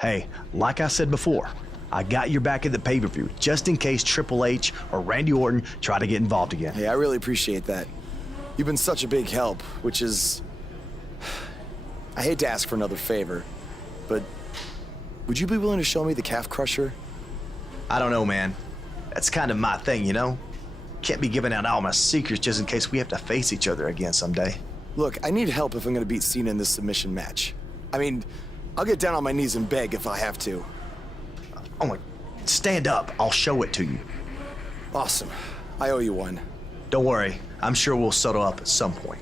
Hey, like I said before, I got your back at the pay-per-view just in case Triple H or Randy Orton try to get involved again. Hey, I really appreciate that. You've been such a big help, which is... I hate to ask for another favor, but would you be willing to show me the calf crusher? I don't know, man. That's kind of my thing, you know? Can't be giving out all my secrets just in case we have to face each other again someday. Look, I need help if I'm gonna beat Cena in this submission match. I mean, I'll get down on my knees and beg if I have to. Oh my, stand up. I'll show it to you. Awesome. I owe you one. Don't worry. I'm sure we'll settle up at some point.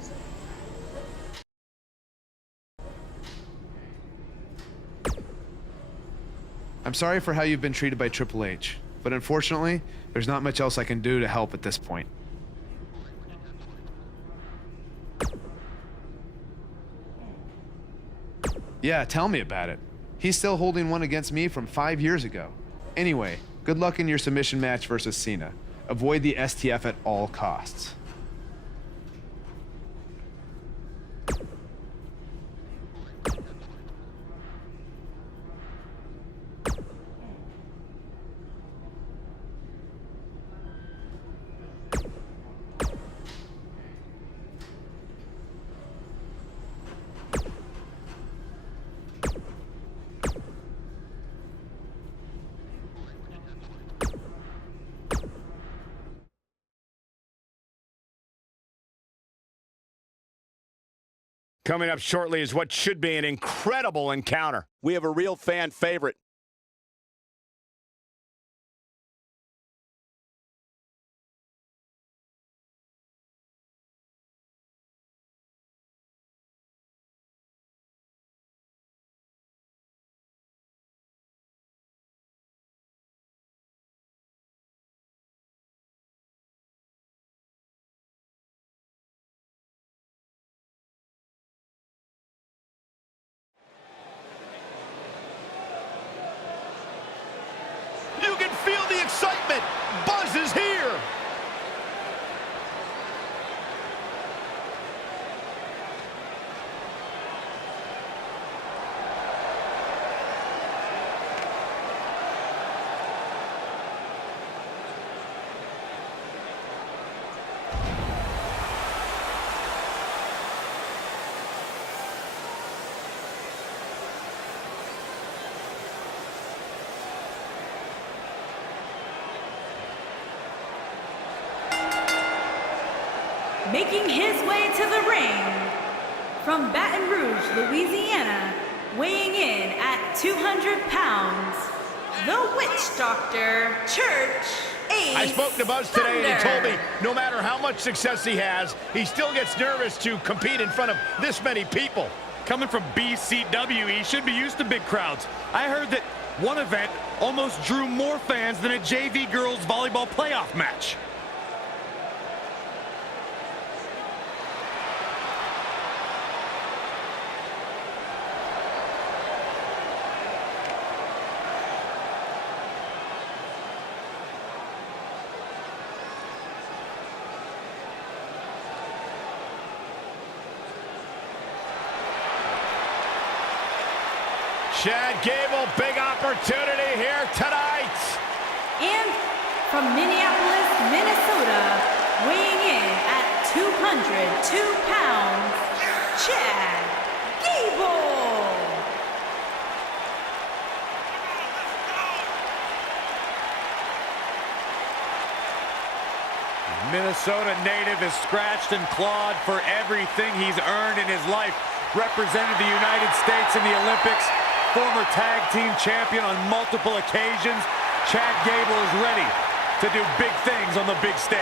I'm sorry for how you've been treated by Triple H, but unfortunately, there's not much else I can do to help at this point. Yeah, tell me about it. He's still holding one against me from 5 years ago. Anyway, good luck in your submission match versus Cena. Avoid the STF at all costs. Coming up shortly is what should be an incredible encounter. We have a real fan favorite. You can feel the excitement. Buzz is here. Making his way to the ring, from Baton Rouge, Louisiana, weighing in at 200 pounds, the Witch Doctor, Church Ace I spoke to Buzz today, and he told me Thunder. no matter how much success he has, he still gets nervous to compete in front of this many people. Coming from BCW, he should be used to big crowds. I heard that one event almost drew more fans than a JV girls volleyball playoff match. Chad Gable, big opportunity here tonight. And from Minneapolis, Minnesota, weighing in at 202 pounds, Chad Gable. Minnesota native is scratched and clawed for everything he's earned in his life. Represented the United States in the Olympics. Former tag team champion on multiple occasions. Chad Gable is ready to do big things on the big stage.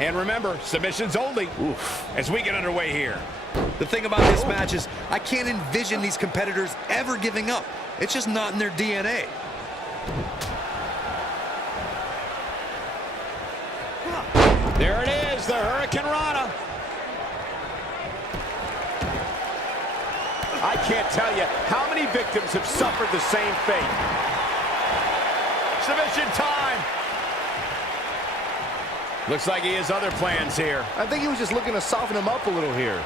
And remember, submissions only. As we get underway here. The thing about this match is I can't envision these competitors ever giving up. It's just not in their DNA. There it is, the Hurricane Rana. I can't tell you how many victims have suffered the same fate. Submission time. Looks like he has other plans here. I think he was just looking to soften him up a little here.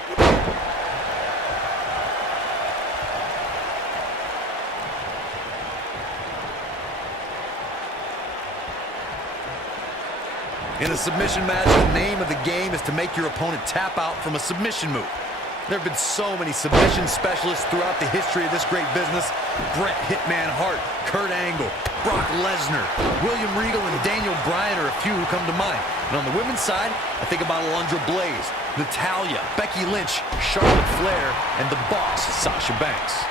In a submission match, the name of the game is to make your opponent tap out from a submission move. There have been so many submission specialists throughout the history of this great business. Bret Hitman Hart, Kurt Angle, Brock Lesnar, William Regal, and Daniel Bryan are a few who come to mind. And on the women's side, I think about Alundra Blaze, Natalya, Becky Lynch, Charlotte Flair, and the boss, Sasha Banks.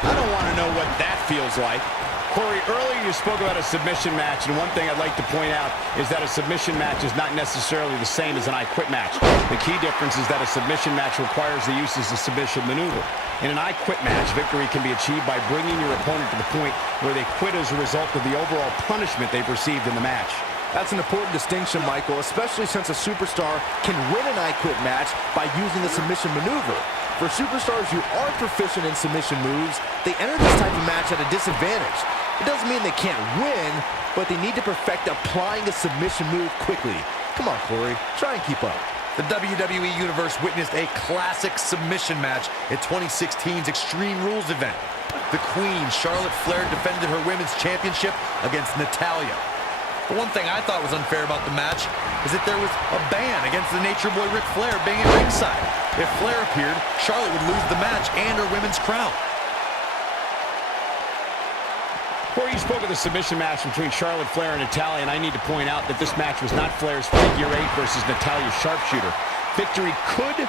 I don't want to know what that feels like. Corey, earlier you spoke about a submission match, and one thing I'd like to point out is that a submission match is not necessarily the same as an I Quit match. The key difference is that a submission match requires the use of a submission maneuver. In an I Quit match, victory can be achieved by bringing your opponent to the point where they quit as a result of the overall punishment they've received in the match. That's an important distinction, Michael, especially since a superstar can win an I Quit match by using a submission maneuver. For superstars who aren't proficient in submission moves, they enter this type of match at a disadvantage. It doesn't mean they can't win, but they need to perfect applying a submission move quickly. Come on, Corey, try and keep up. The WWE Universe witnessed a classic submission match at 2016's Extreme Rules event. The Queen, Charlotte Flair, defended her women's championship against Natalya. The one thing I thought was unfair about the match is that there was a ban against the Nature Boy Ric Flair being at ringside. If Flair appeared, Charlotte would lose the match and her women's crown. Corey, you spoke of the submission match between Charlotte Flair and Natalya, and I need to point out that this match was not Flair's figure eight versus Natalya's sharpshooter. Victory could...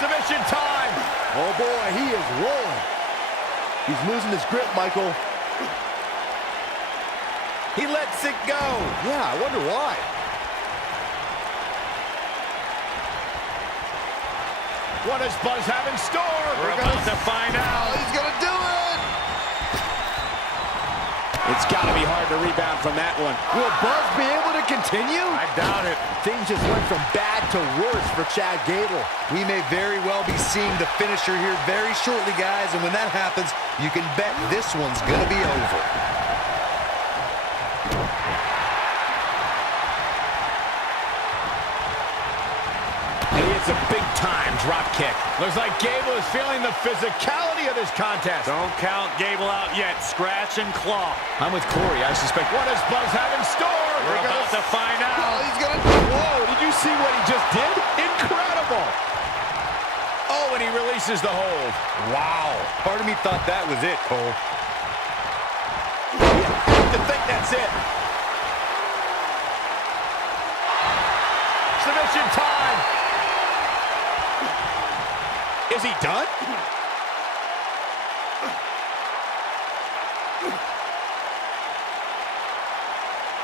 Submission time! Oh boy, he is rolling. He's losing his grip, Michael. He lets it go. Yeah, I wonder why. What does Buzz have in store? We're about to find out. He's gonna do it! It's got to be hard to rebound from that one. Will Buzz be able to continue? I doubt it. Things just went from bad to worse for Chad Gable. We may very well be seeing the finisher here very shortly, guys, and when that happens, you can bet this one's gonna be over. And he hits a big-time drop kick. Looks like Gable is feeling the physicality of this contest. Don't count Gable out yet. Scratch and claw. I'm with Corey. I suspect. What does Buzz have in store? We're about to find out. Oh, he's gonna... Whoa, did you see what he just did? Incredible. Oh, and he releases the hold. Wow. Part of me thought that was it, Cole. You have to think that's it. Submission time. Is he done?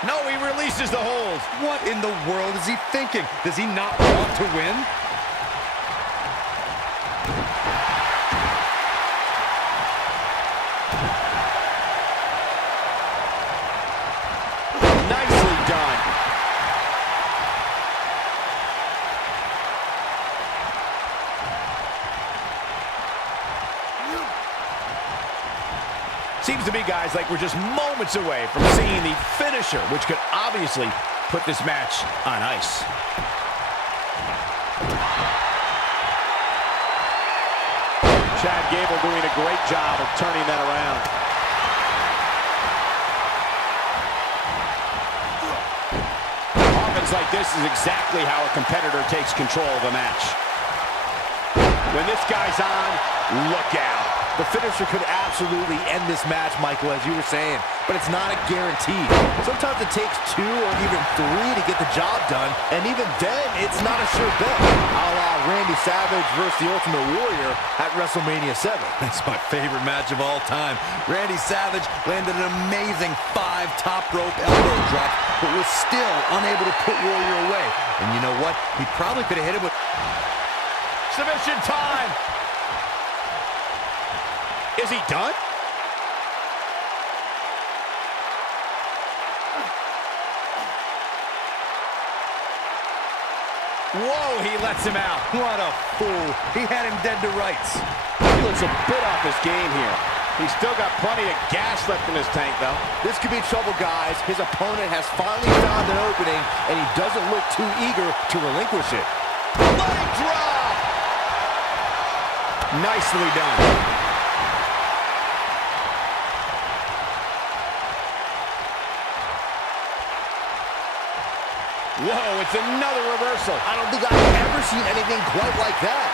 No, he releases the hold. What in the world is he thinking? Does he not want to win? Nicely done. Seems to me, guys, like we're just moments away from seeing the finisher, which could obviously put this match on ice. Chad Gable doing a great job of turning that around. Offense like this is exactly how a competitor takes control of a match. When this guy's on, look out. The finisher could absolutely end this match, Michael, as you were saying, but it's not a guarantee. Sometimes it takes 2 or even 3 to get the job done, and even then, it's not a sure bet. A la Randy Savage versus the Ultimate Warrior at WrestleMania 7. That's my favorite match of all time. Randy Savage landed an amazing 5 top rope elbow drop, but was still unable to put Warrior away. And you know what? He probably could have hit him with... Submission time. Is he done? Whoa, he lets him out. What a fool. He had him dead to rights. He looks a bit off his game here. He's still got plenty of gas left in his tank, though. This could be trouble, guys. His opponent has finally found an opening, and he doesn't look too eager to relinquish it. Leg drop! Nicely done. Whoa, it's another reversal. I don't think I've ever seen anything quite like that.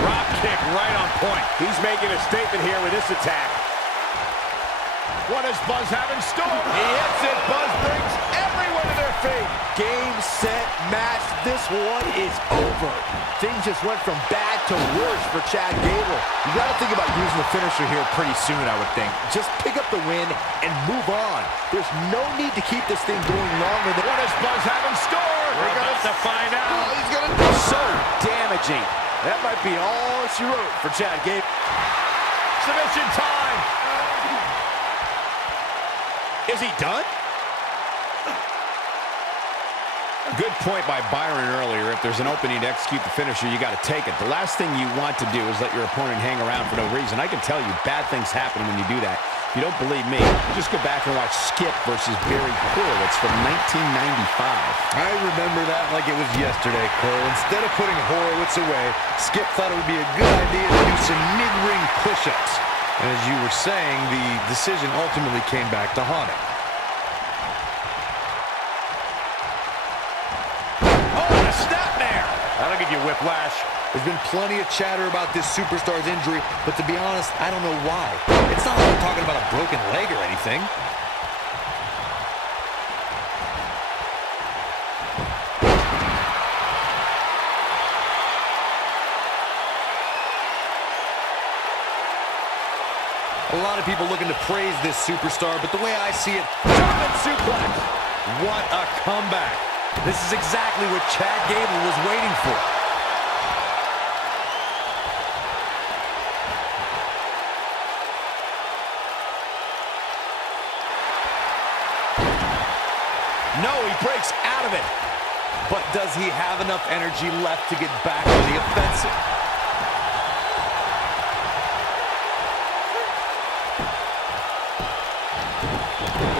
Drop kick right on point. He's making a statement here with this attack. What does Buzz have in store? He hits it. Buzz brings everyone to their feet. Game, set, match. This one is over. Things just went from bad to worse for Chad Gable. You got to think about using the finisher here pretty soon, I would think. Just pick up the win and move on. There's no need to keep this thing going longer than... What does Buzz have in store? We're about to find out. Oh, he's going to... So damaging. That might be all she wrote for Chad Gable. Submission time. Is he done? Good point by Byron earlier. If there's an opening to execute the finisher, you got to take it. The last thing you want to do is let your opponent hang around for no reason. I can tell you, bad things happen when you do that. If you don't believe me, just go back and watch Skip versus Barry Horowitz from 1995. I remember that like it was yesterday, Cole. Instead of putting Horowitz away, Skip thought it would be a good idea to do some mid-ring push-ups. And as you were saying, the decision ultimately came back to haunt him. That'll give you whiplash. There's been plenty of chatter about this superstar's injury, but to be honest, I don't know why. It's not like we're talking about a broken leg or anything. A lot of people looking to praise this superstar, but the way I see it, German suplex. What a comeback. This is exactly what Chad Gable was waiting for. No, he breaks out of it. But does he have enough energy left to get back on the offensive?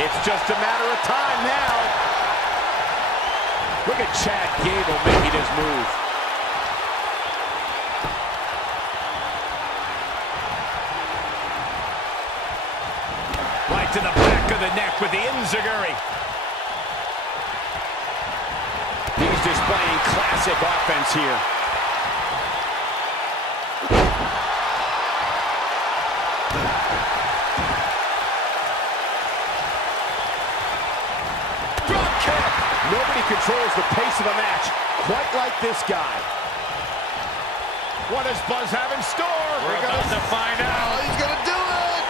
It's just a matter of time now. Look at Chad Gable making his move. Right to the back of the neck with the enziguri. He's displaying classic offense here. Nobody controls the pace of a match quite like this guy. What does Buzz have in store? We're about to find out. He's going to do it.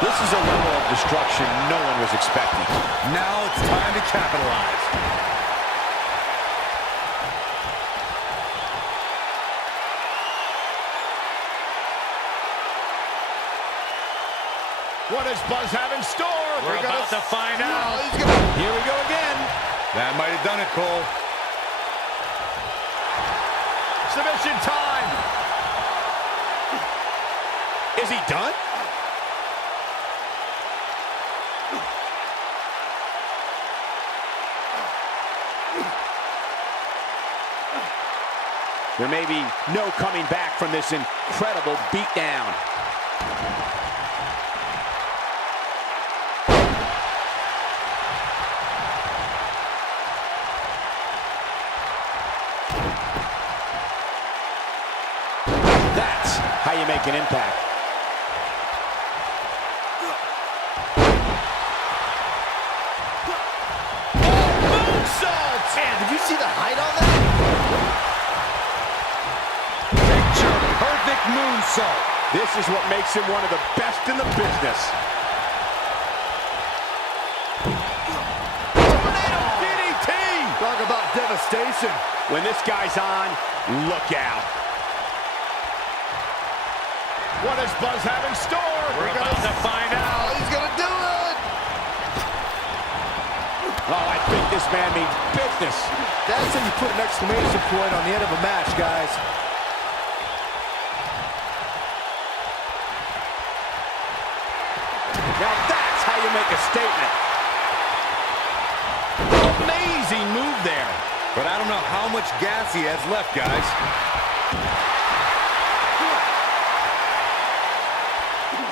This is a level of destruction no one was expecting. Now it's time to capitalize. What does Buzz have in store? We're about to find out. Here we go again. That might have done it, Cole. Submission time. Is he done? There may be no coming back from this incredible beatdown. That's how you make an impact. Moonsault! Man, did you see the height on that? Picture perfect moonsault. This is what makes him one of the best in the business. Tornado DDT! Talk about devastation. When this guy's on, look out. What does Buzz have in store? We're about to find out. He's going to do it! Oh, I think this man means business. That's when you put an exclamation point on the end of a match, guys. Now that's how you make a statement. Amazing move there. But I don't know how much gas he has left, guys.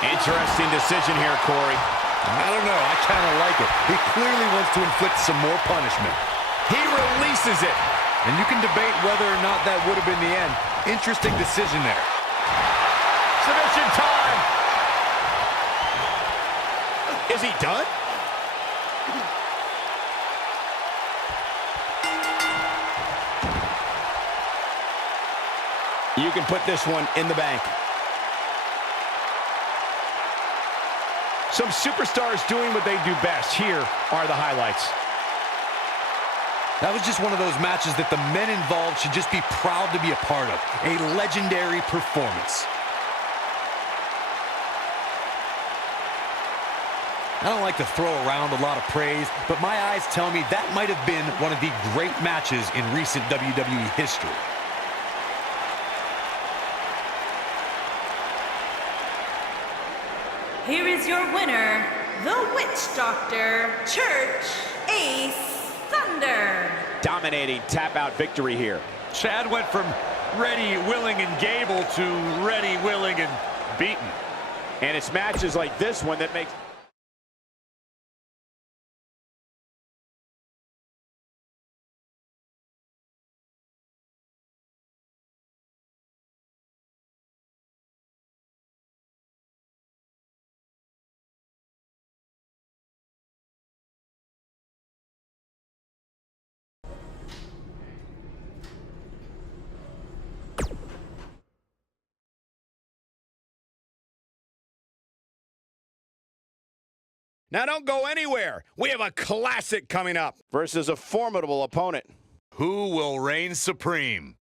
Interesting decision here, Corey. I don't know. I kind of like it. He clearly wants to inflict some more punishment. He releases it. And you can debate whether or not that would have been the end. Interesting decision there. Submission time. Is he done? You can put this one in the bank. Some superstars doing what they do best. Here are the highlights. That was just one of those matches that the men involved should just be proud to be a part of. A legendary performance. I don't like to throw around a lot of praise, but my eyes tell me that might have been one of the great matches in recent WWE history. Here is your winner, the Witch Doctor, Church Ace Thunder. Dominating tap-out victory here. Chad went from ready, willing, and Gable to ready, willing, and beaten. And it's matches like this one that makes... Now don't go anywhere. We have a classic coming up versus a formidable opponent. Who will reign supreme?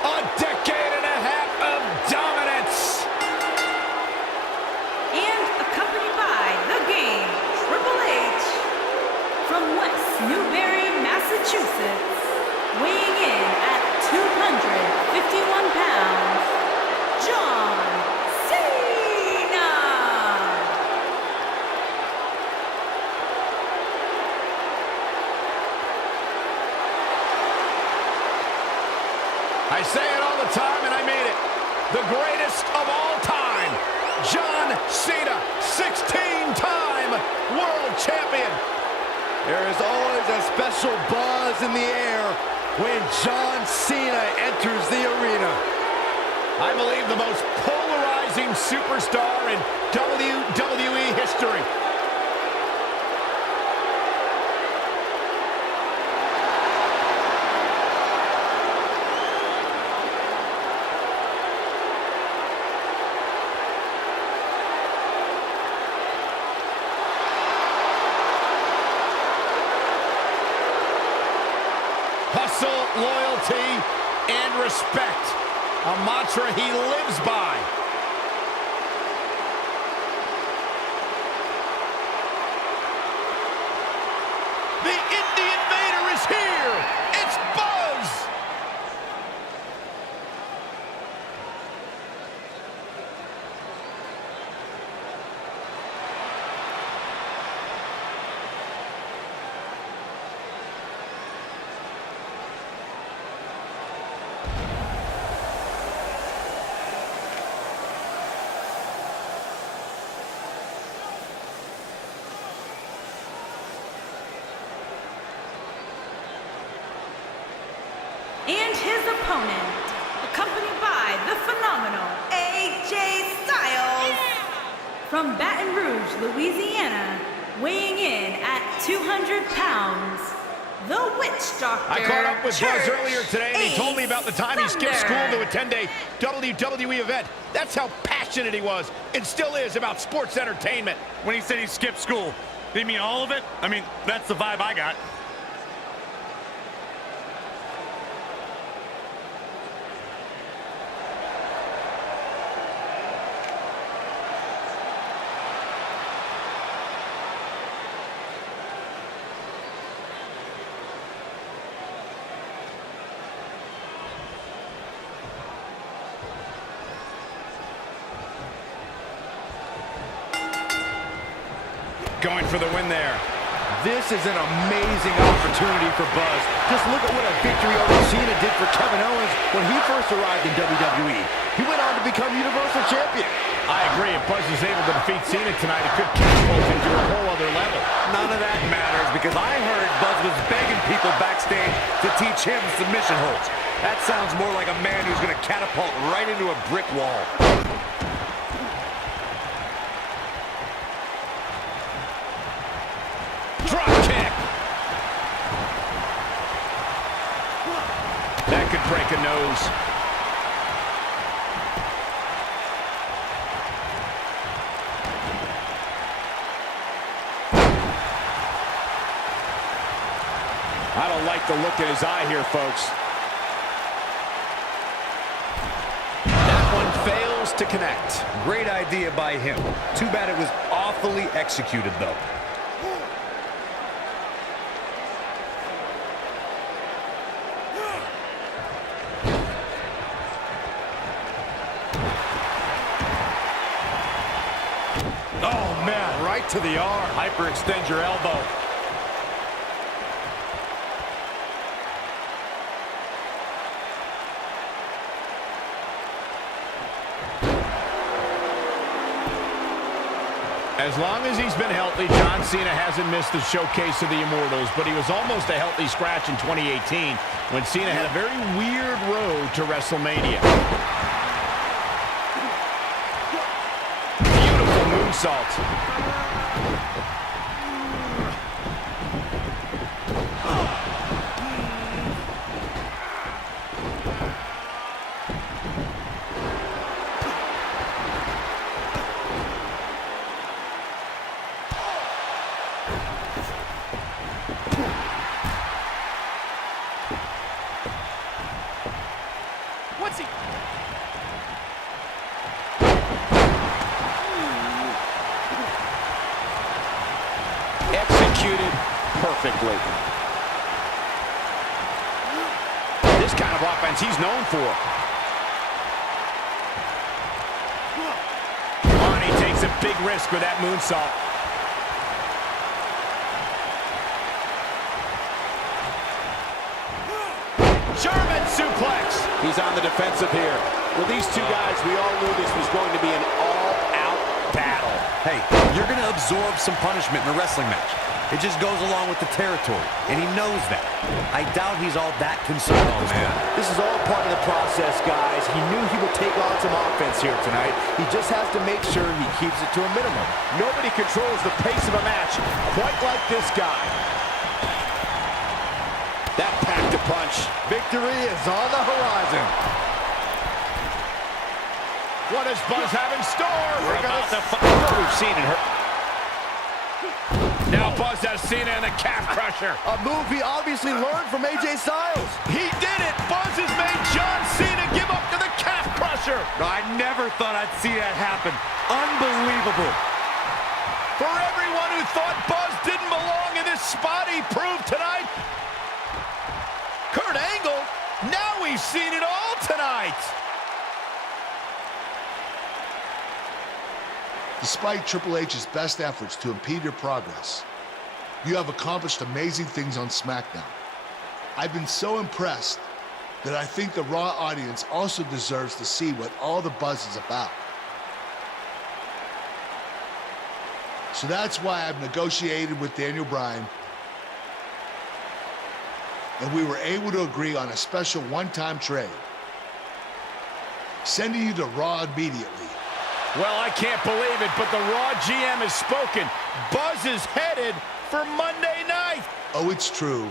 A decade and a half of dominance. And accompanied by the game, Triple H. From West Newbury, Massachusetts, weighing in at 251 pounds, John Cena. I say it all the time, and I mean it. The greatest of all time, John Cena, 16-time world champion. There is always a special buzz in the air when John Cena enters the arena. I believe the most polarizing superstar in WWE history. Hustle, loyalty, and respect. A mantra he lives by. The Indie Invader is here. It's Buzz. opponent, accompanied by the phenomenal AJ Styles, from Baton Rouge, Louisiana, weighing in at 200 pounds, the Witch Doctor. I caught up with Church Buzz earlier today, and he told me about the time he skipped school to attend a WWE event. That's how passionate he was, and still is, about sports entertainment. When he said he skipped school, did he mean all of it? I mean, that's the vibe I got. Going for the win there. This is an amazing opportunity for Buzz. Just look at what a victory over Cena did for Kevin Owens when he first arrived in WWE. He went on to become Universal Champion. I agree. If Buzz is able to defeat Cena tonight, it could catapult him to a whole other level. None of that matters because I heard Buzz was begging people backstage to teach him submission holds. That sounds more like a man who's going to catapult right into a brick wall. Drop kick. That could break a nose. I don't like the look in his eye here, folks. That one fails to connect. Great idea by him. Too bad it was awfully executed, though. Oh, man, right to the arm. Hyperextend your elbow. As long as he's been healthy, John Cena hasn't missed the showcase of the Immortals, but he was almost a healthy scratch in 2018 when Cena had a very weird road to WrestleMania. Beautiful moonsault. What's he? Executed perfectly. This kind of offense he's known for. Oh, and he takes a big risk with that moonsault. German suplex. He's on the defensive here. With these two guys, we all knew this was going to be an all-out battle. Hey, you're going to absorb some punishment in a wrestling match. It just goes along with the territory, and he knows that. I doubt he's all that concerned. Oh, man. This is all part of the process, guys. He knew he would take on some offense here tonight. He just has to make sure he keeps it to a minimum. Nobody controls the pace of a match quite like this guy. That packed a punch. Victory is on the horizon. What does Buzz have in store? We're about to what we've seen in her. Now Buzz has Cena in the calf crusher. A move he obviously learned from AJ Styles. He did it. Buzz has made John Cena give up to the calf crusher. I never thought I'd see that happen. Unbelievable. For everyone who thought Buzz didn't belong in this spot, he proved tonight. Kurt Angle, now we've seen it all tonight. Despite Triple H's best efforts to impede your progress, you have accomplished amazing things on SmackDown. I've been so impressed that I think the Raw audience also deserves to see what all the buzz is about. So that's why I've negotiated with Daniel Bryan and we were able to agree on a special one-time trade. Sending you to Raw immediately. Well, I can't believe it, but the Raw GM has spoken. Buzz is headed for Monday night. Oh, it's true.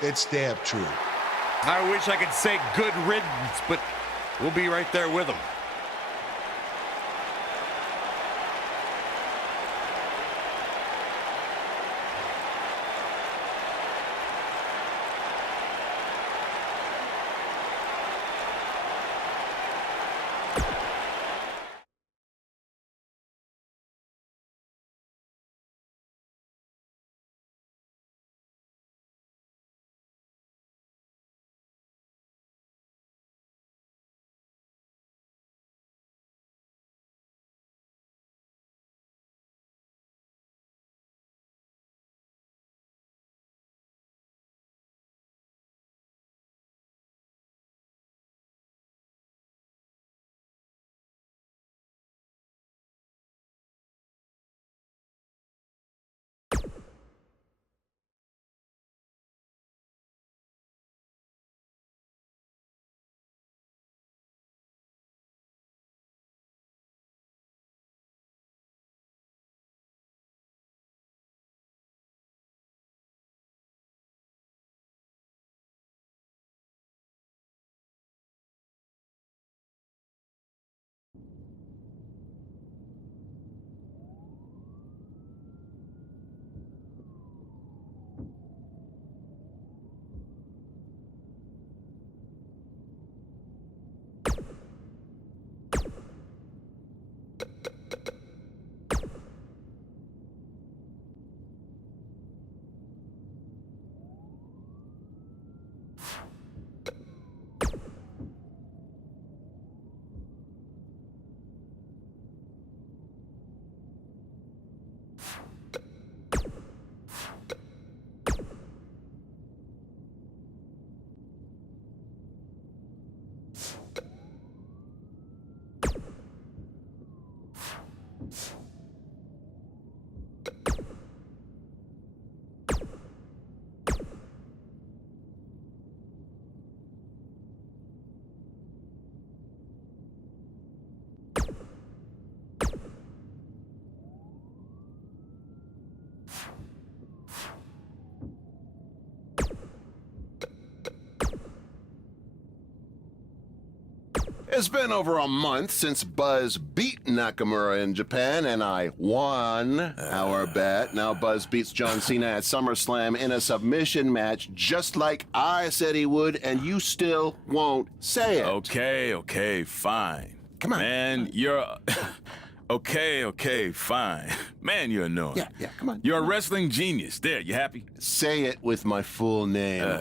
It's damn true. I wish I could say good riddance, but we'll be right there with him. It's been over a month since Buzz beat Nakamura in Japan, and I won our bet. Now Buzz beats John Cena at SummerSlam in a submission match, just like I said he would, and you still won't say it. Okay, fine. Come on. Man, you're... Okay, fine. Man, you're annoying. Yeah, come on. You're a wrestling genius. There, you happy? Say it with my full name.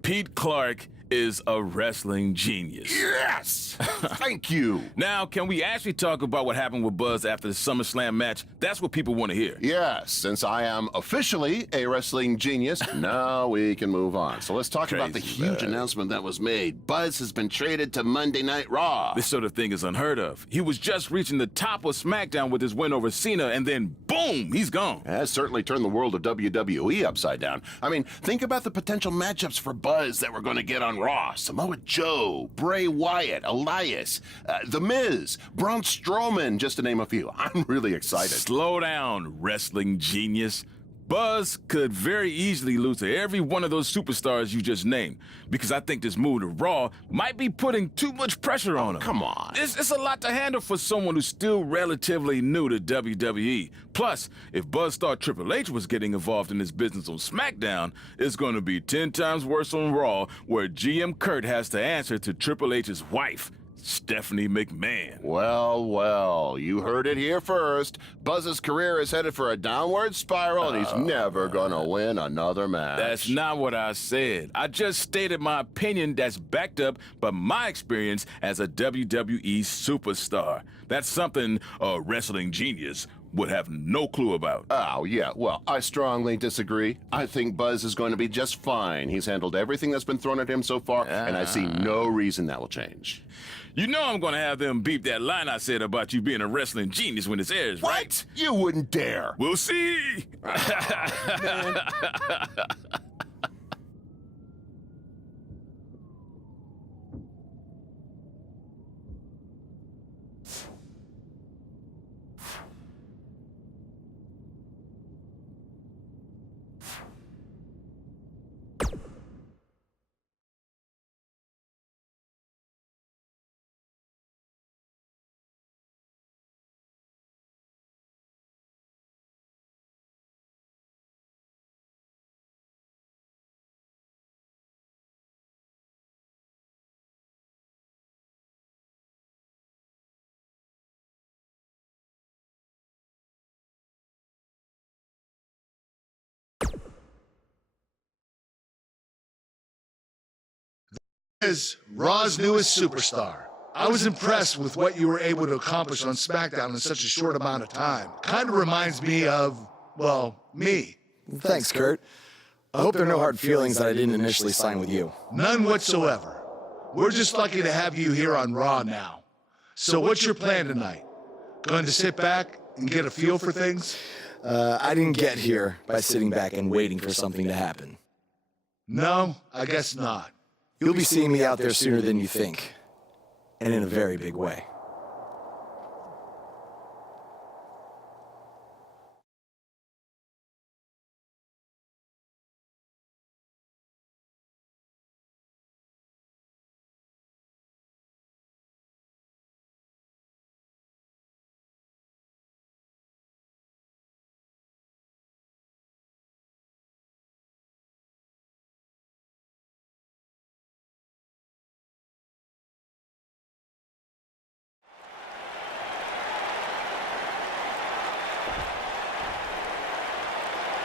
Pete Clark is a wrestling genius. Yes! Thank you. Now, can we actually talk about what happened with Buzz after the SummerSlam match? That's what people want to hear. Yes, since I am officially a wrestling genius, now we can move on. So let's talk about the huge announcement that was made. Buzz has been traded to Monday Night Raw. This sort of thing is unheard of. He was just reaching the top of SmackDown with his win over Cena, and then boom, he's gone. It has certainly turned the world of WWE upside down. I mean, think about the potential matchups for Buzz that we're going to get on Raw. Samoa Joe, Bray Wyatt, Elias, The Miz, Braun Strowman, just to name a few. I'm really excited. Slow down, wrestling genius. Buzz could very easily lose to every one of those superstars you just named, because I think this move to Raw might be putting too much pressure on him. Come on. It's a lot to handle for someone who's still relatively new to WWE. Plus, if Buzz thought Triple H was getting involved in this business on SmackDown, it's going to be 10 times worse on Raw, where GM Kurt has to answer to Triple H's wife, Stephanie McMahon. Well, you heard it here first. Buzz's career is headed for a downward spiral, and he's never gonna win another match. That's not what I said. I just stated my opinion that's backed up by my experience as a WWE superstar. That's something a wrestling genius would have no clue about. Oh, yeah, well, I strongly disagree. I think Buzz is going to be just fine. He's handled everything that's been thrown at him so far, and I see no reason that will change. You know I'm gonna have them beep that line I said about you being a wrestling genius when this airs, right? What? You wouldn't dare. We'll see. is Raw's newest superstar. I was impressed with what you were able to accomplish on SmackDown in such a short amount of time. Kind of reminds me of, well, me. Thanks, Kurt. I hope there are no hard feelings that I didn't initially sign with you. None whatsoever. We're just lucky to have you here on Raw now. So what's your plan tonight? Going to sit back and get a feel for things? I didn't get here by sitting back and waiting for something to happen. No, I guess not. You'll be seeing me out there sooner than you think, and in a very big way.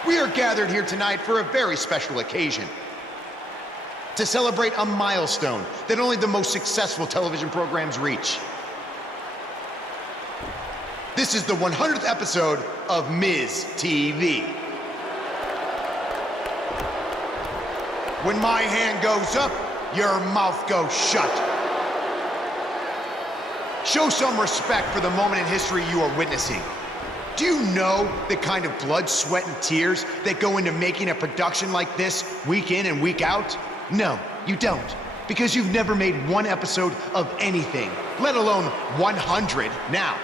We are gathered here tonight for a very special occasion. To celebrate a milestone that only the most successful television programs reach. This is the 100th episode of Miz TV. When my hand goes up, your mouth goes shut. Show some respect for the moment in history you are witnessing. Do you know the kind of blood, sweat, and tears that go into making a production like this week in and week out? No, you don't, because you've never made one episode of anything, let alone 100. Now,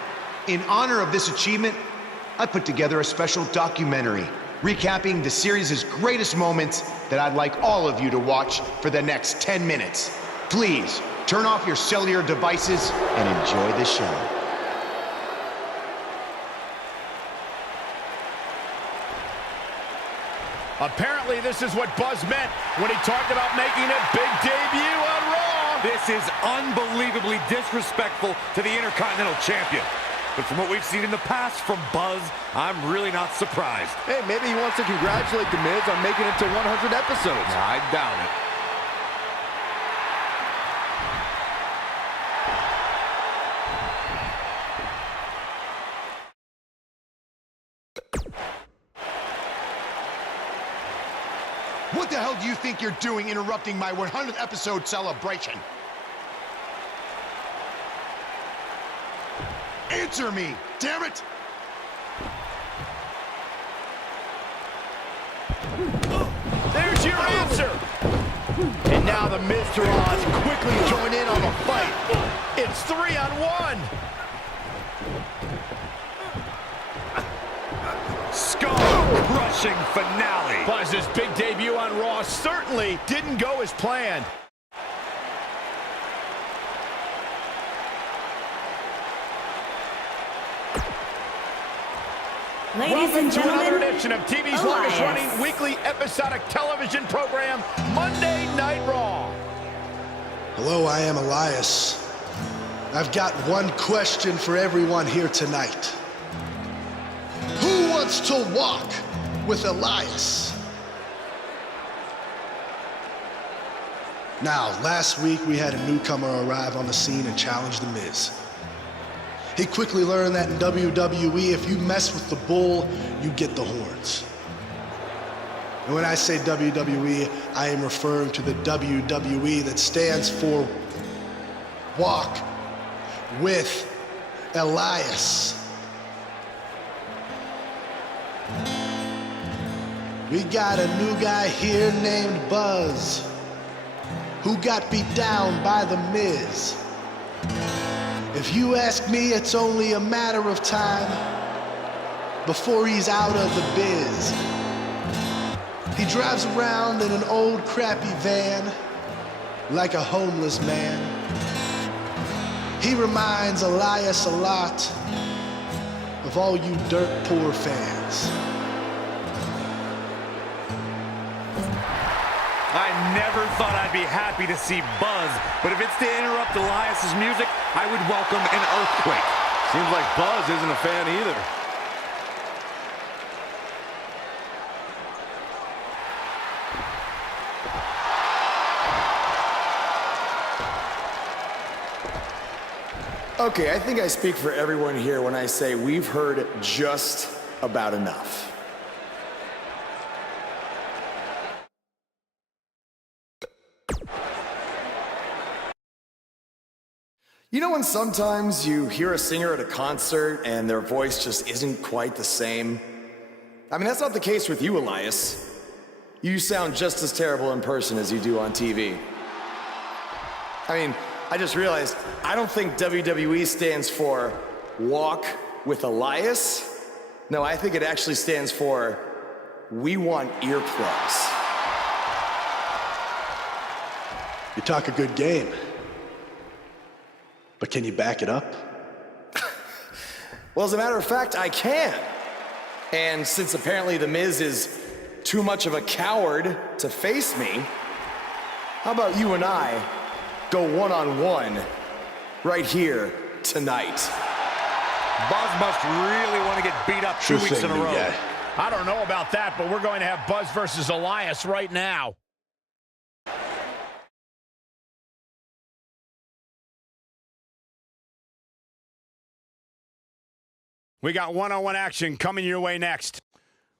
in honor of this achievement, I put together a special documentary recapping the series' greatest moments that I'd like all of you to watch for the next 10 minutes. Please, turn off your cellular devices and enjoy the show. Apparently, this is what Buzz meant when he talked about making a big debut on Raw. This is unbelievably disrespectful to the Intercontinental Champion. But from what we've seen in the past from Buzz, I'm really not surprised. Hey, maybe he wants to congratulate The Miz on making it to 100 episodes. I doubt it. What the hell do you think you're doing interrupting my 100th episode celebration? Answer me, damn it! There's your answer! And now the Miztourage quickly join in on the fight. It's 3-on-1. Skull-crushing finale. Buzz's big debut on Raw certainly didn't go as planned. Ladies and to another gentlemen, edition of TV's Elias. longest-running weekly episodic television program, Monday Night Raw. Hello, I am Elias. I've got one question for everyone here tonight. Who wants to walk with Elias? Now, last week we had a newcomer arrive on the scene and challenge The Miz. He quickly learned that in WWE, if you mess with the bull, you get the horns. And when I say WWE, I am referring to the WWE that stands for Walk with Elias. We got a new guy here named Buzz, who got beat down by The Miz. If you ask me, it's only a matter of time before he's out of the biz. He drives around in an old crappy van like a homeless man. He reminds Elias a lot of all you dirt poor fans. I never thought I'd be happy to see Buzz, but if it's to interrupt Elias's music, I would welcome an earthquake. Seems like Buzz isn't a fan either. Okay, I think I speak for everyone here when I say we've heard just about enough. You know when sometimes you hear a singer at a concert and their voice just isn't quite the same? I mean, that's not the case with you, Elias. You sound just as terrible in person as you do on TV. I mean, I just realized I don't think WWE stands for Walk with Elias. No, I think it actually stands for We Want Earplugs. You talk a good game. But can you back it up? Well, as a matter of fact, I can. And since apparently The Miz is too much of a coward to face me, how about you and I go one-on-one right here tonight? Buzz must really want to get beat up Sure 2 weeks thing, in a new row. guy. I don't know about that, but we're going to have Buzz versus Elias right now. We got one-on-one action coming your way next.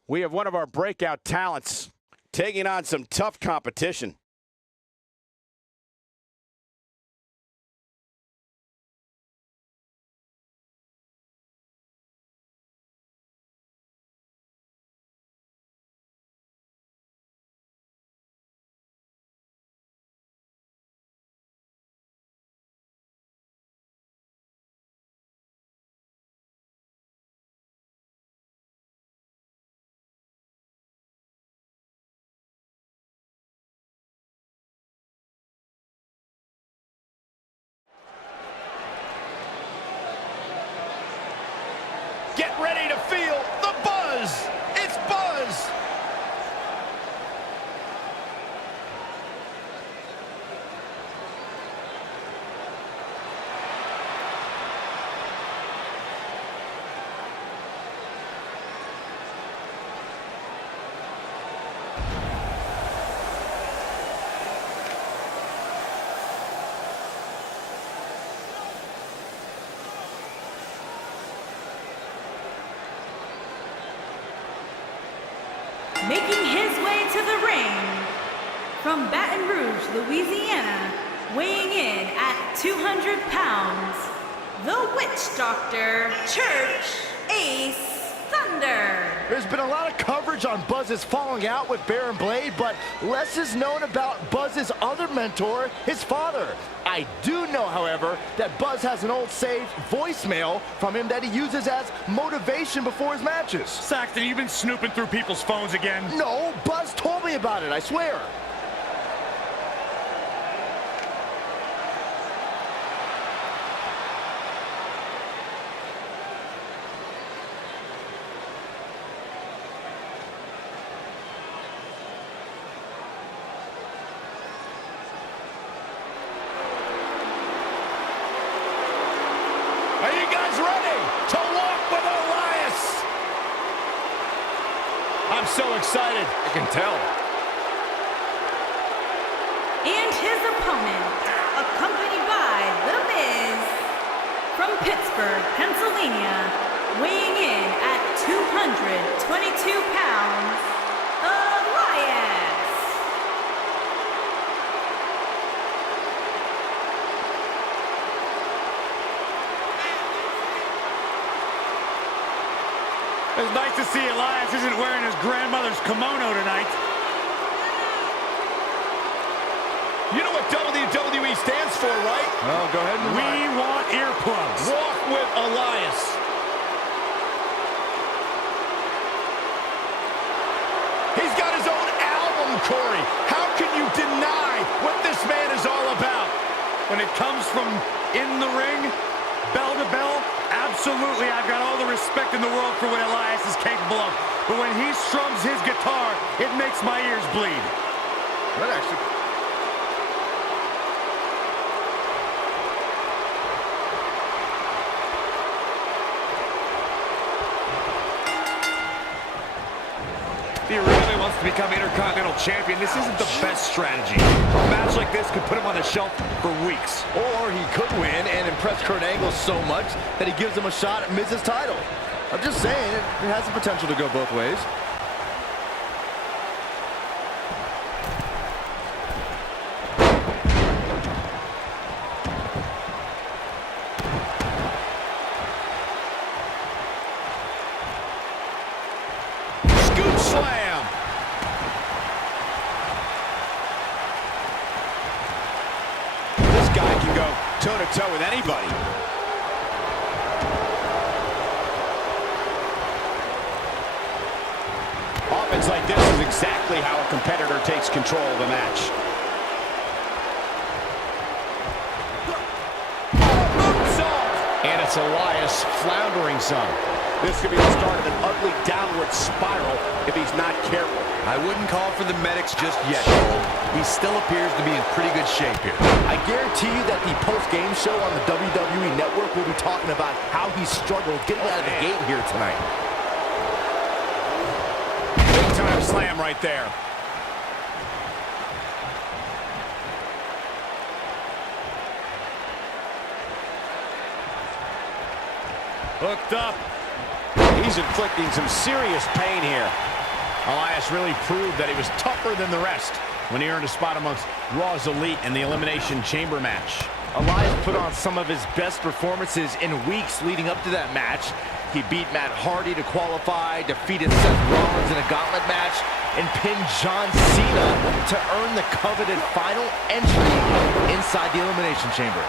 We have one of our breakout talents taking on some tough competition. Get ready to feel the buzz. It's Buzz. Making his way to the ring from Baton Rouge, Louisiana, weighing in at 200 pounds, the Witch Doctor, Church Ace Thunder. There's been a lot of coverage on Buzz's falling out with Baron Blade, but less is known about Buzz's other mentor, his father. I do know, however, that Buzz has an old saved voicemail from him that he uses as motivation before his matches. Saxton, you've been snooping through people's phones again? No, Buzz told me about it, I swear. Are you guys ready to walk with Elias? I'm so excited. I can tell. And his opponent, accompanied by The Miz, from Pittsburgh, Pennsylvania, weighing in at 222 pounds, Elias. It's nice to see Elias isn't wearing his grandmother's kimono tonight. You know what WWE stands for, right? Oh, go ahead and We want earplugs. Walk with Elias. He's got his own album, Corey. How can you deny what this man is all about? When it comes from in the ring, bell to bell, absolutely, I've got all the respect in the world for what Elias is capable of. But when he strums his guitar, it makes my ears bleed. That actually... If he really wants to become Intercontinental Champion, this isn't the best strategy. A match like this could put him on the shelf for weeks. Or he could win and impress press Kurt Angle so much that he gives him a shot at Miz's title. I'm just saying, it has the potential to go both ways. Scoop slam. This guy can go toe-to-toe with anybody. Offense like this is exactly how a competitor takes control of a match. And it's Elias floundering some. This could be the start of an ugly downward spiral if he's not careful. I wouldn't call for the medics just yet, Cole. He still appears to be in pretty good shape here. I guarantee you that the post-game show on the WWE Network will be talking about how he struggled getting out of the gate here tonight. Big time slam right there. Hooked up. He's inflicting some serious pain here. Elias really proved that he was tougher than the rest when he earned a spot amongst Raw's Elite in the Elimination Chamber match. Elias put on some of his best performances in weeks leading up to that match. He beat Matt Hardy to qualify, defeated Seth Rollins in a gauntlet match, and pinned John Cena to earn the coveted final entry inside the Elimination Chamber.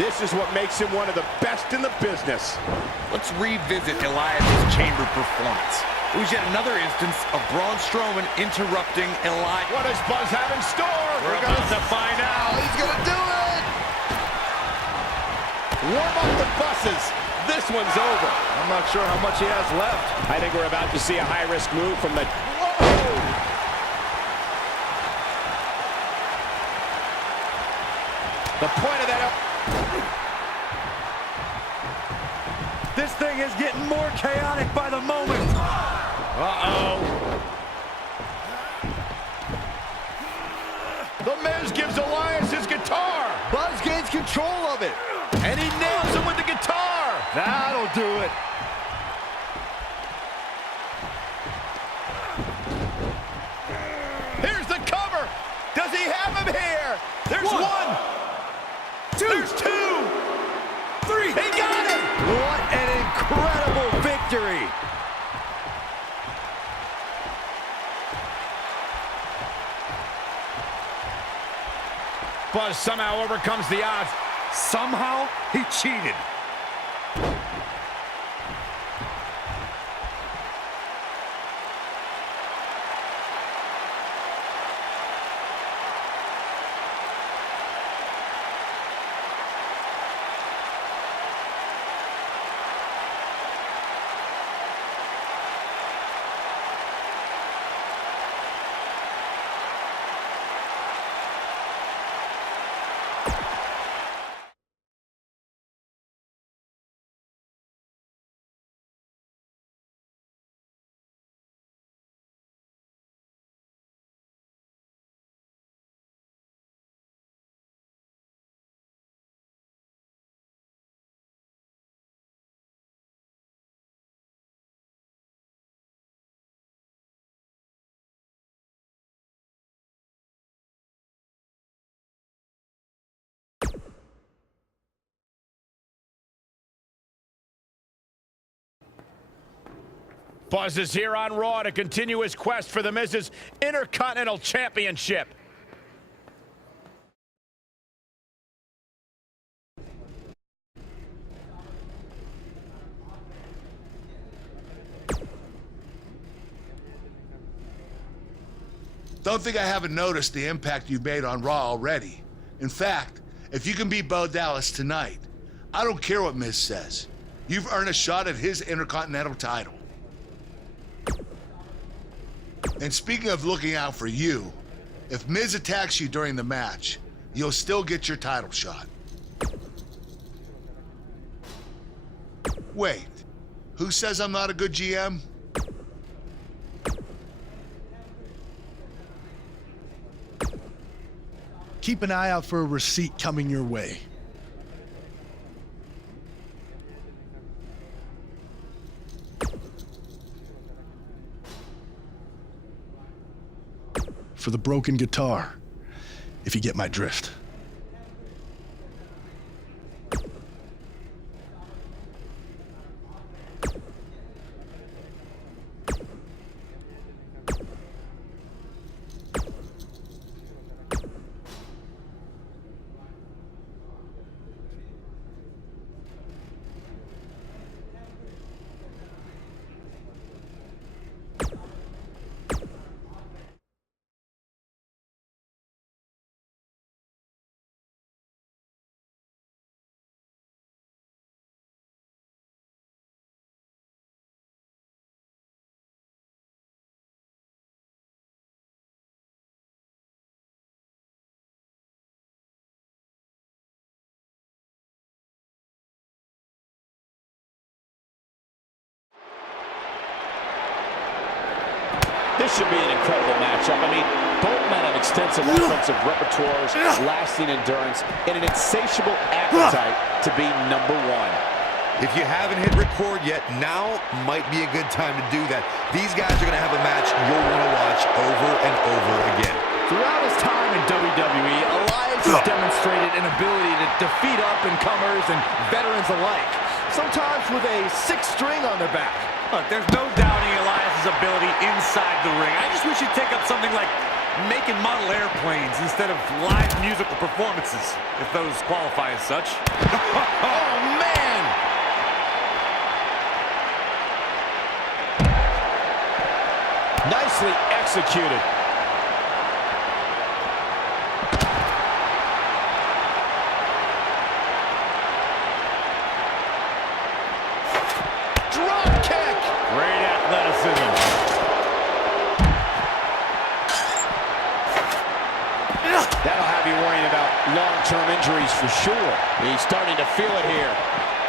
This is what makes him one of the best in the business. Let's revisit Elias' chamber performance. It was yet another instance of Braun Strowman interrupting Elias. What does Buzz have in store? We're about to find out. He's gonna do it! Warm up the buses. This one's over. I'm not sure how much he has left. I think we're about to see a high-risk move from the... The point of that... This thing is getting more chaotic by the moment. Uh-oh. The Miz gives Elias his guitar. Buzz gains control of it. And he nails him with the guitar. That'll do it. Here's the cover. Does he have him here? There's one. There's two. Three. He got him. What an incredible victory. Buzz somehow overcomes the odds. Somehow, he cheated. Buzz is here on Raw to continue his quest for the Miz's Intercontinental Championship. Don't think I haven't noticed the impact you've made on Raw already. In fact, if you can beat Bo Dallas tonight, I don't care what Miz says. You've earned a shot at his Intercontinental title. And speaking of looking out for you, if Miz attacks you during the match, you'll still get your title shot. Wait, who says I'm not a good GM? Keep an eye out for a receipt coming your way. for the broken guitar, if you get my drift. This should be an incredible matchup. I mean, both men have extensive offensive repertoires, lasting endurance, and an insatiable appetite to be number one. If you haven't hit record yet, now might be a good time to do that. These guys are going to have a match you'll want to watch over and over again. Throughout his time in WWE, Elias has demonstrated an ability to defeat up-and-comers and veterans alike, sometimes with a sixth string on their back. Look, there's no doubting Elias's ability inside the ring. I just wish he'd take up something like making model airplanes instead of live musical performances, if those qualify as such. Oh, man! Nicely executed. Drop kick! Great athleticism. That'll have you worrying about long-term injuries for sure. He's starting to feel it here.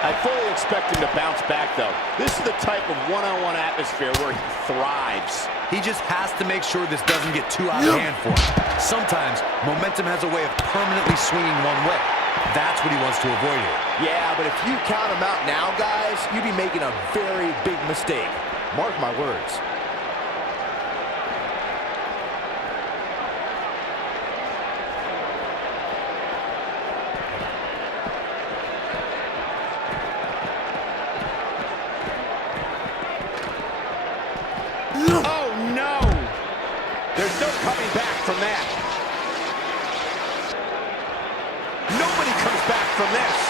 I fully expect him to bounce back, though. This is the type of one-on-one atmosphere where he thrives. He just has to make sure this doesn't get too out of hand for him. Sometimes, momentum has a way of permanently swinging one way. That's what he wants to avoid here. Yeah, but if you count him out now, guys, you'd be making a very big mistake. Mark my words. Oh, no! There's no coming back from that. Nobody comes back from this.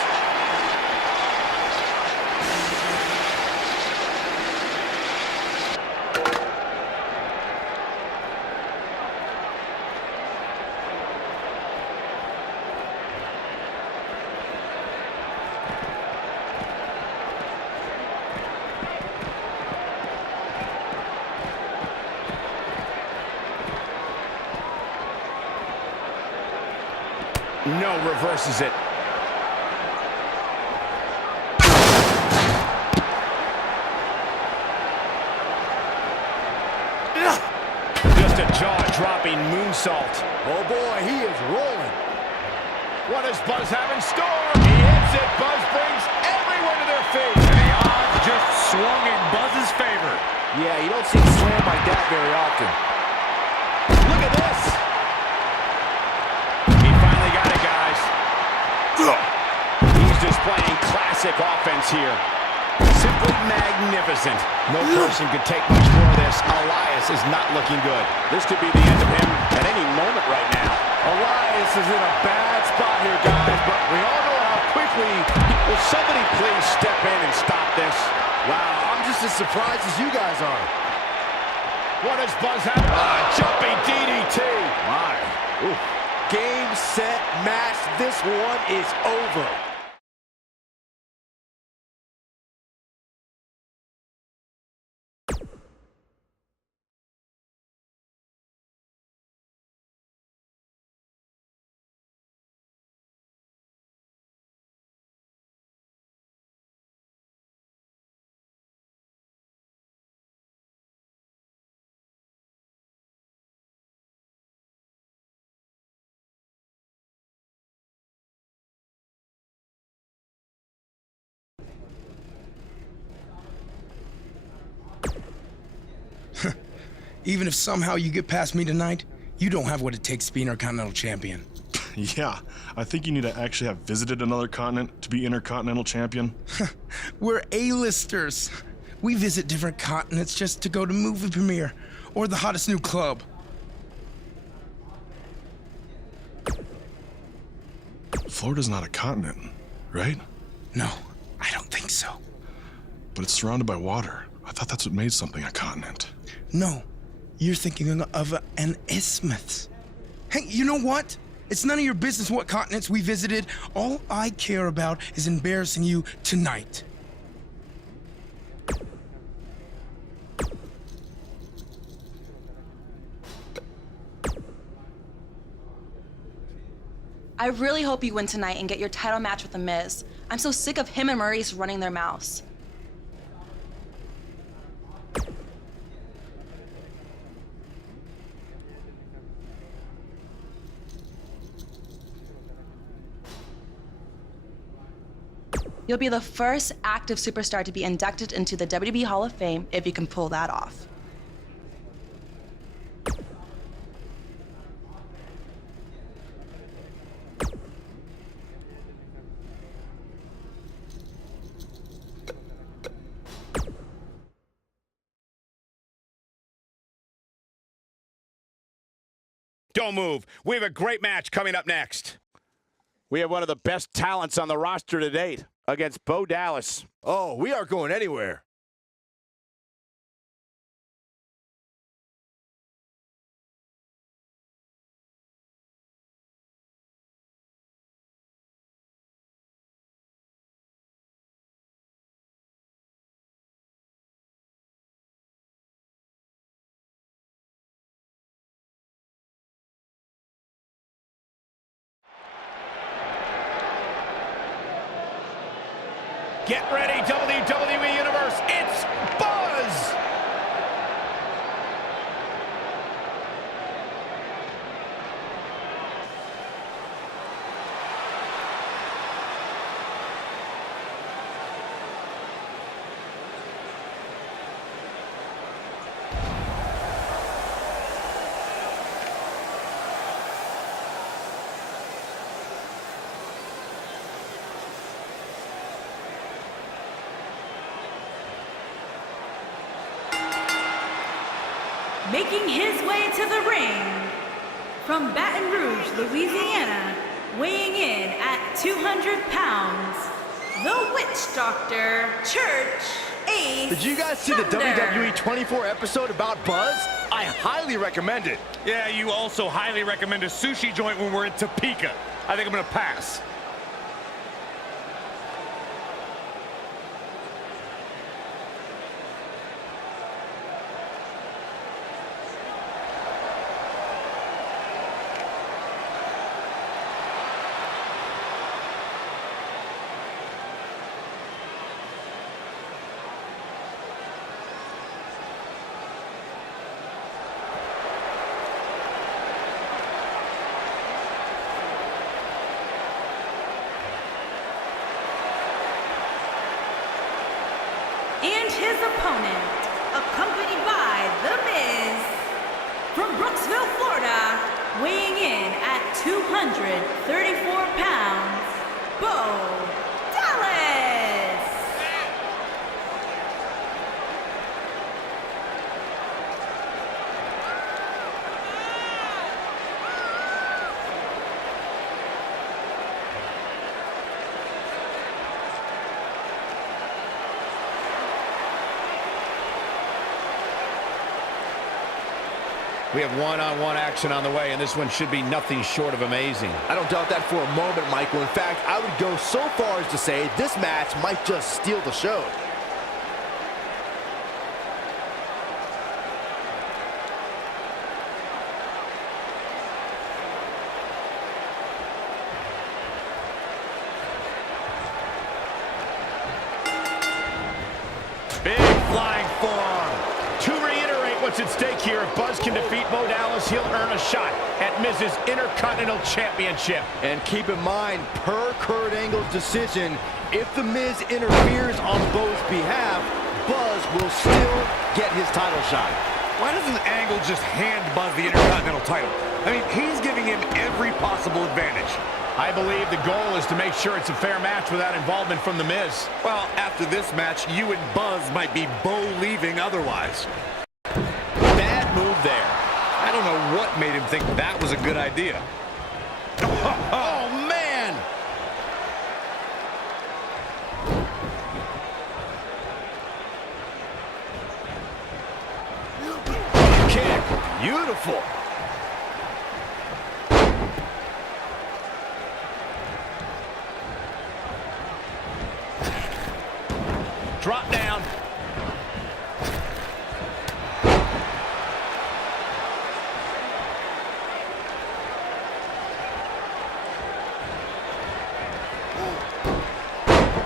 No, reverses it. Just a jaw-dropping moonsault. Oh boy, he is rolling. What does Buzz have in store? He hits it. Buzz brings everyone to their feet. And the odds just swung in Buzz's favor. Yeah, you don't see him slam like that very often. Look at this. He finally got it, guys. He's displaying classic offense here. Simply magnificent. No person could take much more of this. Elias is not looking good. This could be the end of him at any moment right now. Elias is in a bad spot here, guys, but we all know how quickly... Will somebody please step in and stop this? Wow, I'm just as surprised as you guys are. What does Buzz have? Jumping DDT. My. Ooh. Game, set, match. This one is over. Even if somehow you get past me tonight, You don't have what it takes to be Intercontinental Champion. Yeah, I think you need to actually have visited another continent to be Intercontinental Champion. We're A-listers. We visit different continents just to go to movie premiere or the hottest new club. Florida's not a continent, right? No, I don't think so. But it's surrounded by water. I thought that's what made something a continent. No, you're thinking of an isthmus. Hey, you know what? It's none of your business what continents we visited. All I care about is embarrassing you tonight. I really hope you win tonight and get your title match with The Miz. I'm so sick of him and Maurice running their mouths. You'll be the first active superstar to be inducted into the WWE Hall of Fame if you can pull that off. Don't move. We have a great match coming up next. We have one of the best talents on the roster to date against Bo Dallas. Oh, we aren't going anywhere. Get ready, WWE Universe. It's Buzz! Making his way to the ring, from Baton Rouge, Louisiana, weighing in at 200 pounds, the Witch Doctor, Church Ace. Did you guys see the WWE 24 episode about Buzz? I highly recommend it. Yeah, you also highly recommend a sushi joint when we're in Topeka. I think I'm gonna pass. And his opponent, accompanied by The Miz, from Brooksville, Florida, weighing in at 234 pounds, Bo Dallas. We have one-on-one action on the way, and this one should be nothing short of amazing. I don't doubt that for a moment, Michael. In fact, I would go so far as to say this match might just steal the show. Big flying forearm. To reiterate what's at stake here, if Buzz can defeat Bo Dallas, he'll earn a shot at Miz's Intercontinental Championship. And keep in mind, per Kurt Angle's decision, if The Miz interferes on Bo's behalf, Buzz will still get his title shot. Why doesn't Angle just hand Buzz the Intercontinental title? I mean, he's giving him every possible advantage. I believe the goal is to make sure it's a fair match without involvement from The Miz. Well, after this match, you and Buzz might be leaving otherwise. Bad move there. I don't know what made him think that was a good idea. Oh, man! Kick. Beautiful. Drop down.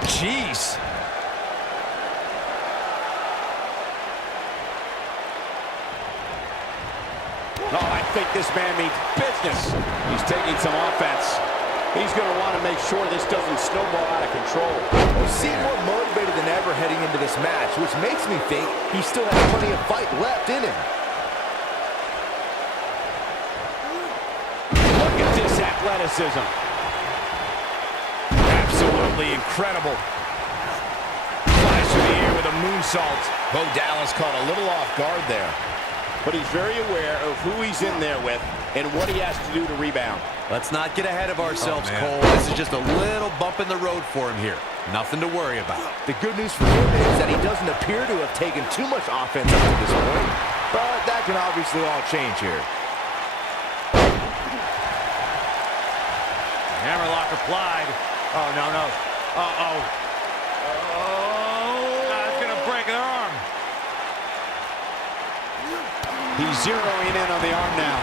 Jeez. Oh, I think this man means business. He's taking some offense. He's going to want to make sure this doesn't snowball out of control. He seemed more motivated than ever heading into this match, which makes me think he still has plenty of fight left in him. Look at this athleticism. Absolutely incredible. Flies through the air with a moonsault. Bo Dallas caught a little off guard there. But he's very aware of who he's in there with and what he has to do to rebound. Let's not get ahead of ourselves, Cole. This is just a little bump in the road for him here. Nothing to worry about. The good news for him is that he doesn't appear to have taken too much offense up to this point. But that can obviously all change here. Hammerlock applied. Oh, no, no. Uh-oh. Oh, that's going to break an arm. He's zeroing in on the arm now.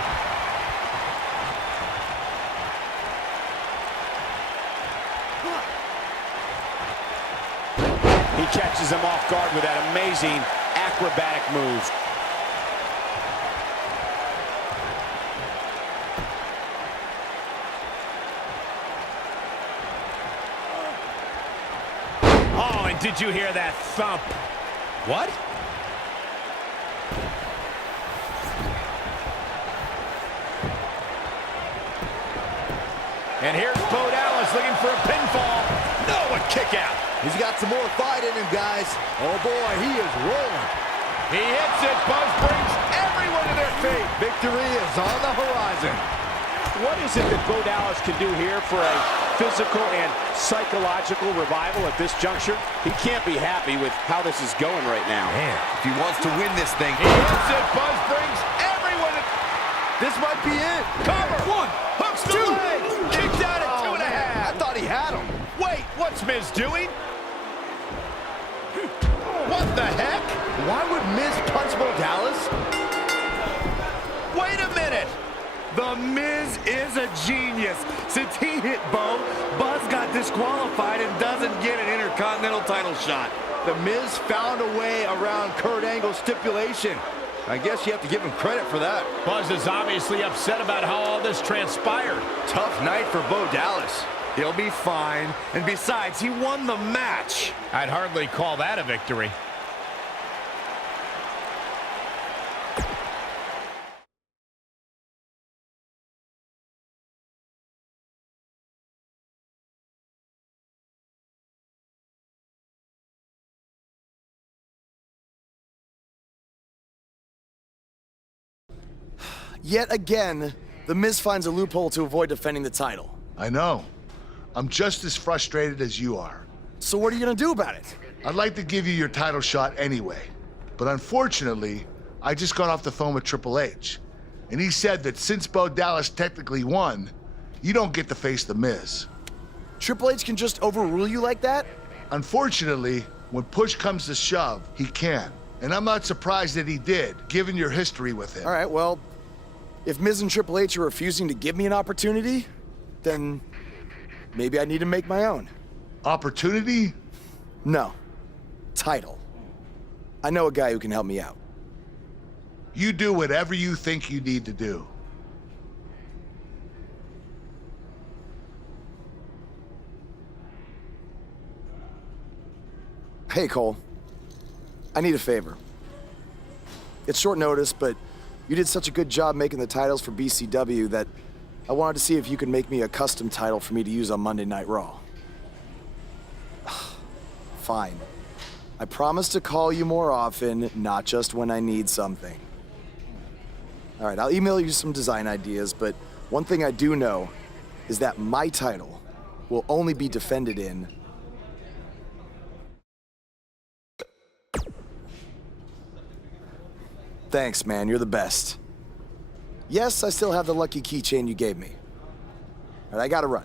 He catches him off guard with that amazing acrobatic move. Oh, and did you hear that thump? What? And here's Bo Dallas looking for a pinfall. No, a kick out. He's got some more fight in him, guys. Oh, boy, he is rolling. He hits it. Buzz brings everyone to their feet. Victory is on the horizon. What is it that Bo Dallas can do here for a physical and psychological revival at this juncture? He can't be happy with how this is going right now. Man, if he wants to win this thing. He hits it. Buzz brings everyone to... This might be it. Cover. One. Hooks the leg. Kicked out at 2.5. I thought he had him. Wait, what's Miz doing? What the heck? Why would Miz punch Bo Dallas? Wait a minute. The Miz is a genius. Since he hit Bo, Buzz got disqualified and doesn't get an Intercontinental title shot. The Miz found a way around Kurt Angle's stipulation. I guess you have to give him credit for that. Buzz is obviously upset about how all this transpired. Tough night for Bo Dallas. He'll be fine. And besides, he won the match. I'd hardly call that a victory. Yet again, The Miz finds a loophole to avoid defending the title. I know. I'm just as frustrated as you are. So what are you gonna do about it? I'd like to give you your title shot anyway. But unfortunately, I just got off the phone with Triple H. And he said that since Bo Dallas technically won, you don't get to face The Miz. Triple H can just overrule you like that? Unfortunately, when push comes to shove, he can. And I'm not surprised that he did, given your history with him. All right, well, if Miz and Triple H are refusing to give me an opportunity, then maybe I need to make my own. Opportunity? No. Title. I know a guy who can help me out. You do whatever you think you need to do. Hey, Cole. I need a favor. It's short notice, but you did such a good job making the titles for BCW that I wanted to see if you could make me a custom title for me to use on Monday Night Raw. Fine. I promise to call you more often, not just when I need something. All right, I'll email you some design ideas, but one thing I do know is that my title will only be defended in Thanks, man. You're the best. Yes, I still have the lucky keychain you gave me. All right, I gotta run.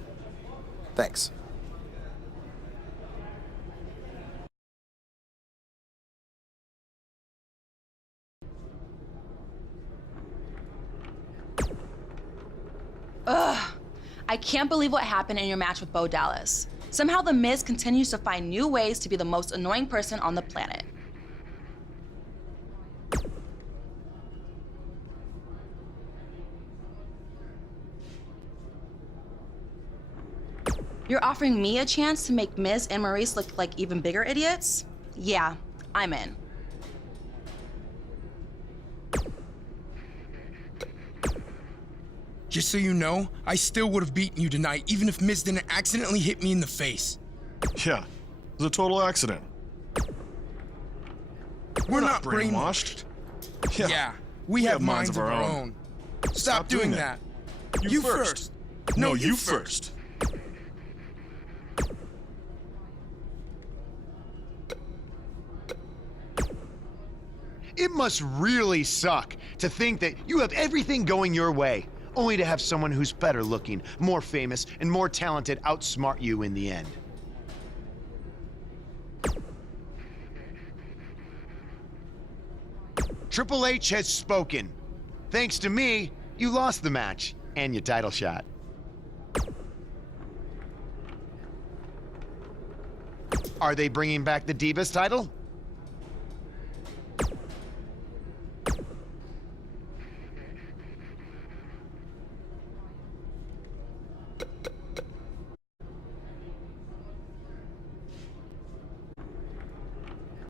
Thanks. Ugh. I can't believe what happened in your match with Bo Dallas. Somehow The Miz continues to find new ways to be the most annoying person on the planet. You're offering me a chance to make Miz and Maurice look like even bigger idiots? Yeah, I'm in. Just so you know, I still would have beaten you tonight, even if Miz didn't accidentally hit me in the face. Yeah, it was a total accident. We're not brainwashed. Yeah, we have minds of our own. Stop doing that. You first. No, you first. It must really suck to think that you have everything going your way, only to have someone who's better looking, more famous, and more talented outsmart you in the end. Triple H has spoken. Thanks to me, you lost the match and your title shot. Are they bringing back the Divas title?